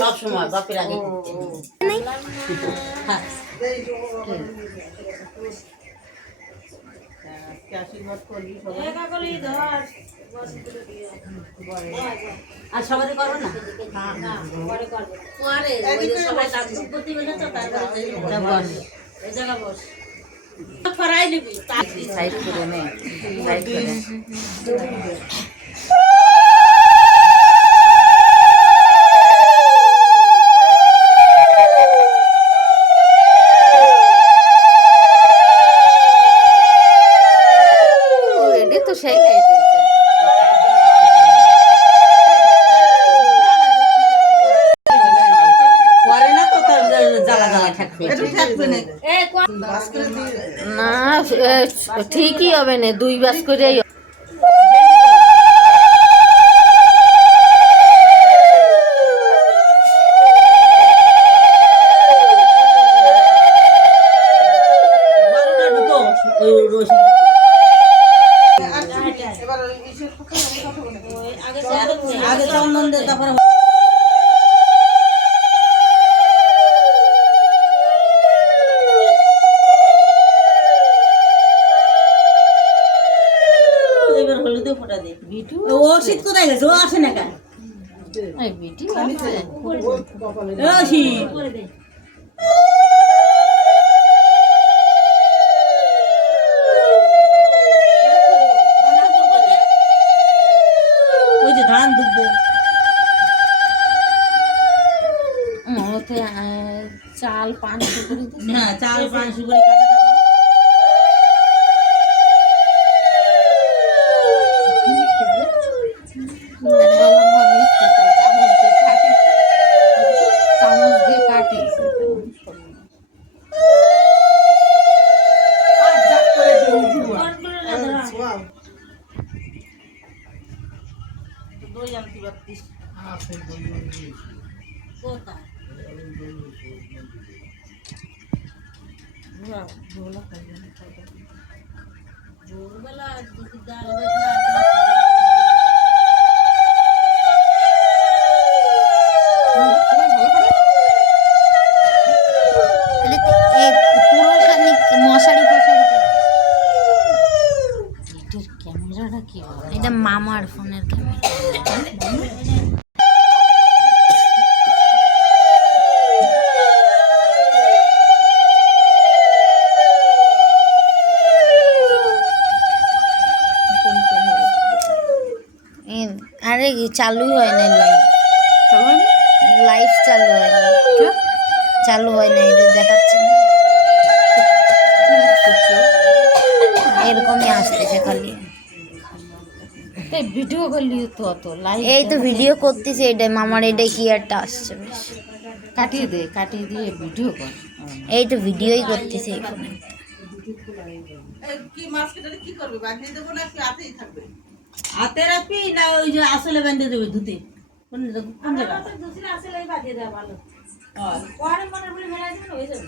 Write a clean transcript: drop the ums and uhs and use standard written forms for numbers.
সব সময় বাপের আগে আর সবাই করবো না করাই নিবি সাইড করে নে সাইড করে না ঠিকই হবে না, 2 বাস করে আগে চন্দন দে তারপরে ও শীত কোথায় গেছে? ও আসে না কেন? ওই যে ধান দুব্বো চাল 500 করে, হ্যাঁ চাল 500 করে কাটা এটা মামার ফোনের ক্যামেরা। আরে চালু হয় না, লাইভ চালু হয় না, চালু হয় না, এটা দেখাচ্ছে না, এরকমই আসতেছে খালি। ভিডিও করলি তো অত লাইভ, এই তো ভিডিও করতেছি, এটা মামার এটা কি একটা আসছে, বেশ কাটিয়ে দিয়ে ভিডিও কর। এই তো ভিডিওই করতেছি এখানে। কি মাছ কেটে কি করবে? বাঁধিয়ে দেবো না কি হাতেই থাকবে? হাতে রাখবি না ওই যে আসলে বেঁধে দেবে ধুতে? কোন জায়গা? আসলে বাঁধিয়ে দেওয়া ভালো। পরে মনে বলে মেলা যাবে না, হয়ে যাবে।